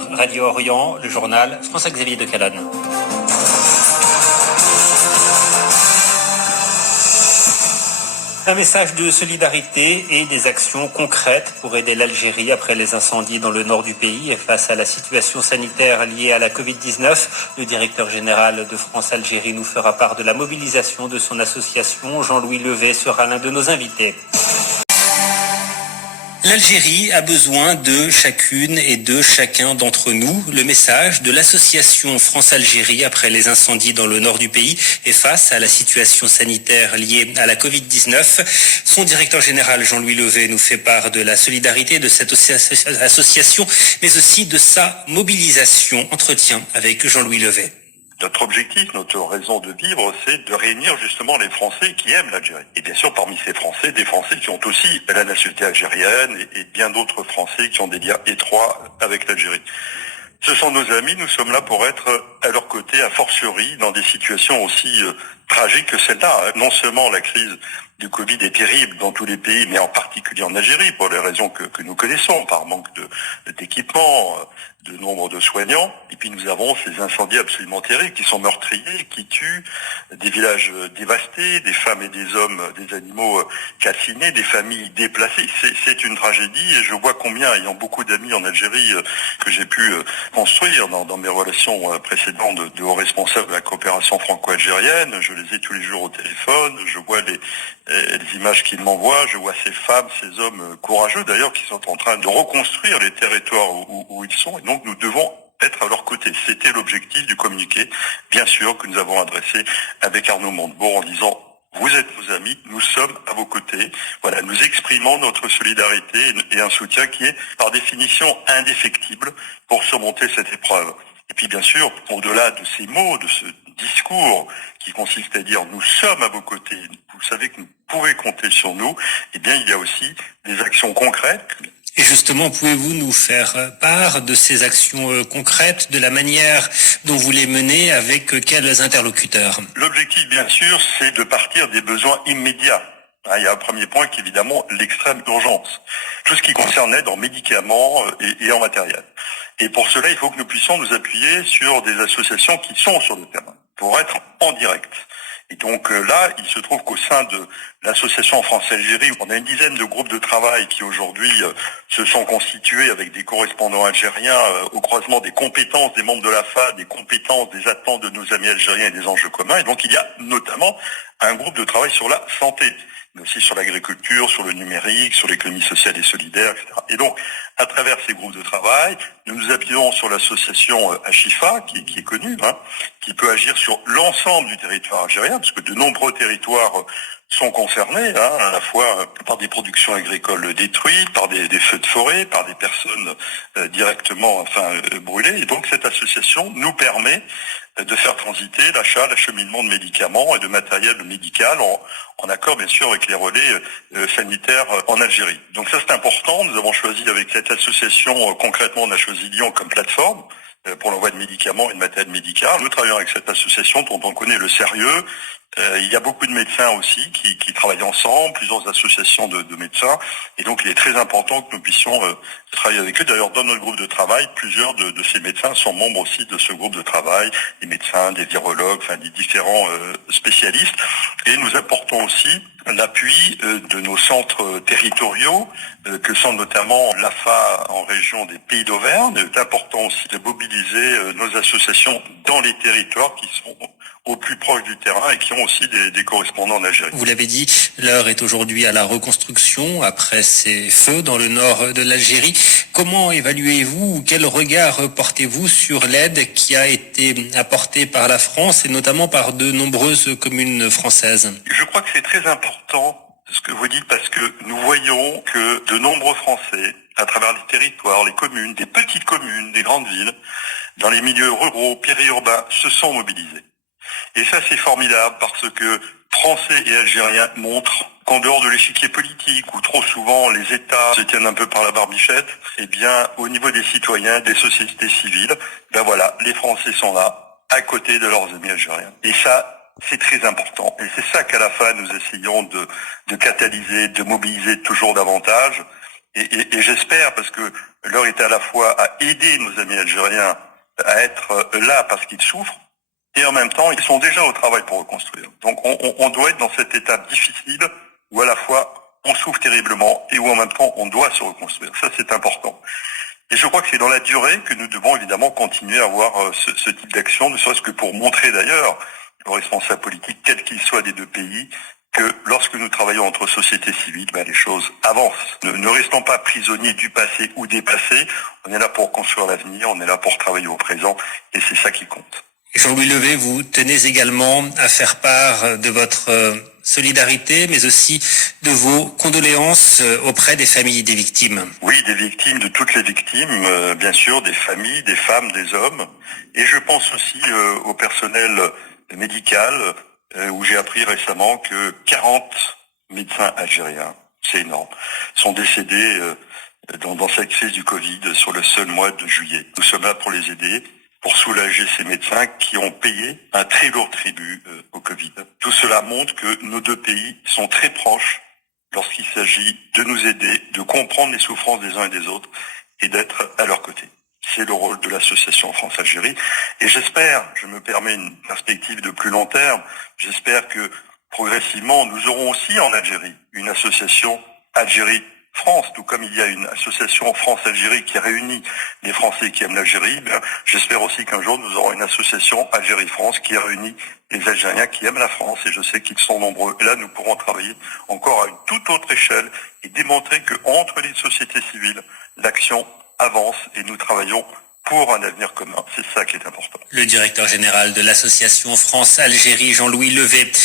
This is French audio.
sur Radio Orient, le journal François-Xavier de Calonne. Un message de solidarité et des actions concrètes pour aider l'Algérie après les incendies dans le nord du pays et face à la situation sanitaire liée à la Covid-19. Le directeur général de France Algérie nous fera part de la mobilisation de son association. Jean-Louis Levet sera l'un de nos invités. L'Algérie a besoin de chacune et de chacun d'entre nous. Le message de l'association France-Algérie après les incendies dans le nord du pays et face à la situation sanitaire liée à la Covid-19. Son directeur général Jean-Louis Levet nous fait part de la solidarité de cette association, mais aussi de sa mobilisation. Entretien avec Jean-Louis Levet. Notre objectif, notre raison de vivre, c'est de réunir justement les Français qui aiment l'Algérie. Et bien sûr, parmi ces Français, des Français qui ont aussi la nationalité algérienne et bien d'autres Français qui ont des liens étroits avec l'Algérie. Ce sont nos amis, nous sommes là pour être à leur côté, a fortiori, dans des situations aussi tragiques que celle-là. Non seulement la crise du Covid est terrible dans tous les pays, mais en particulier en Algérie, pour les raisons que nous connaissons, par manque d'équipement, de nombre de soignants. Et puis nous avons ces incendies absolument terribles qui sont meurtriers, qui tuent, des villages dévastés, des femmes et des hommes, des animaux calcinés, des familles déplacées. C'est une tragédie et je vois combien, ayant beaucoup d'amis en Algérie que j'ai pu construire dans mes relations précédentes de hauts responsables de la coopération franco-algérienne, je les ai tous les jours au téléphone, je vois les images qu'ils m'envoient, je vois ces femmes, ces hommes courageux d'ailleurs qui sont en train de reconstruire les territoires où ils sont et donc nous devons être à leur côté. C'était l'objectif du communiqué, bien sûr, que nous avons adressé avec Arnaud Montebourg en disant vous êtes nos amis, nous sommes à vos côtés. Voilà, nous exprimons notre solidarité et un soutien qui est par définition indéfectible pour surmonter cette épreuve. Et puis bien sûr, au-delà de ces mots, de ce discours qui consiste à dire nous sommes à vos côtés, vous savez que vous pouvez compter sur nous, eh bien il y a aussi des actions concrètes. Et justement, pouvez-vous nous faire part de ces actions concrètes, de la manière dont vous les menez, avec quels interlocuteurs? L'objectif, bien sûr, c'est de partir des besoins immédiats. Il y a un premier point qui est évidemment l'extrême urgence. Tout ce qui concerne l'aide en médicaments et en matériel. Et pour cela, il faut que nous puissions nous appuyer sur des associations qui sont sur le terrain, pour être en direct. Et donc là, il se trouve qu'au sein de l'association France-Algérie, on a une dizaine de groupes de travail qui aujourd'hui se sont constitués avec des correspondants algériens au croisement des compétences des membres de l'AFA, des compétences, des attentes de nos amis algériens et des enjeux communs. Et donc il y a notamment un groupe de travail sur la santé, mais aussi sur l'agriculture, sur le numérique, sur l'économie sociale et solidaire, etc. Et donc, à travers ces groupes de travail, nous nous appuyons sur l'association Achifa, qui est connue, qui peut agir sur l'ensemble du territoire algérien, parce que de nombreux territoires sont concernés, à la fois par des productions agricoles détruites, par des feux de forêt, par des personnes directement brûlées. Et donc, cette association nous permet de faire transiter l'achat, l'acheminement de médicaments et de matériel médical en accord bien sûr avec les relais sanitaires en Algérie. Donc ça c'est important, nous avons choisi avec cette association, concrètement on a choisi Lyon comme plateforme pour l'envoi de médicaments et de matériel médical. Nous travaillons avec cette association dont on connaît le sérieux. Il y a beaucoup de médecins aussi qui travaillent ensemble, plusieurs associations de médecins, et donc il est très important que nous puissions travailler avec eux. D'ailleurs, dans notre groupe de travail, plusieurs de ces médecins sont membres aussi de ce groupe de travail, des médecins, des virologues, des différents spécialistes, et nous apportons aussi l'appui de nos centres territoriaux, que sont notamment l'AFA en région des Pays d'Auvergne. C'est important aussi de mobiliser nos associations dans les territoires qui sont au plus proche du terrain et qui ont aussi des correspondants en Algérie. Vous l'avez dit, l'heure est aujourd'hui à la reconstruction après ces feux dans le nord de l'Algérie. Comment évaluez-vous ou quel regard portez-vous sur l'aide qui a été apportée par la France et notamment par de nombreuses communes françaises? Je crois que c'est très important ce que vous dites parce que nous voyons que de nombreux Français, à travers les territoires, les communes, des petites communes, des grandes villes, dans les milieux ruraux, périurbains, se sont mobilisés. Et ça, c'est formidable parce que Français et Algériens montrent qu'en dehors de l'échiquier politique, où trop souvent les États se tiennent un peu par la barbichette, eh bien, au niveau des citoyens, des sociétés civiles, les Français sont là, à côté de leurs amis algériens. Et ça, c'est très important. Et c'est ça qu'à la fin, nous essayons de catalyser, de mobiliser toujours davantage. Et j'espère, parce que L'heure est à la fois à aider nos amis algériens à être là parce qu'ils souffrent, et en même temps, ils sont déjà au travail pour reconstruire. Donc on doit être dans cette étape difficile où à la fois on souffre terriblement et où en même temps on doit se reconstruire. Ça, c'est important. Et je crois que c'est dans la durée que nous devons évidemment continuer à avoir ce type d'action, ne serait-ce que pour montrer d'ailleurs aux responsables politiques, quels qu'ils soient des deux pays, que lorsque nous travaillons entre sociétés civiles, les choses avancent. Ne restons pas prisonniers du passé ou des passés. On est là pour construire l'avenir, on est là pour travailler au présent, et c'est ça qui compte. Jean-Louis Levet, vous tenez également à faire part de votre solidarité, mais aussi de vos condoléances auprès des familles des victimes. Oui, des victimes, de toutes les victimes, bien sûr, des familles, des femmes, des hommes. Et je pense aussi au personnel médical, où j'ai appris récemment que 40 médecins algériens, c'est énorme, sont décédés dans cette crise du Covid sur le seul mois de juillet. Nous sommes là pour les aider, pour soulager ces médecins qui ont payé un très lourd tribut au Covid. Tout cela montre que nos deux pays sont très proches lorsqu'il s'agit de nous aider, de comprendre les souffrances des uns et des autres et d'être à leur côté. C'est le rôle de l'association France-Algérie. Et j'espère, je me permets une perspective de plus long terme, j'espère que progressivement nous aurons aussi en Algérie une association Algérie-France, tout comme il y a une association France-Algérie qui réunit les Français qui aiment l'Algérie, j'espère aussi qu'un jour nous aurons une association Algérie-France qui réunit les Algériens qui aiment la France, et je sais qu'ils sont nombreux. Et là, nous pourrons travailler encore à une toute autre échelle et démontrer que entre les sociétés civiles, l'action avance et nous travaillons pour un avenir commun. C'est ça qui est important. Le directeur général de l'association France-Algérie, Jean-Louis Levet.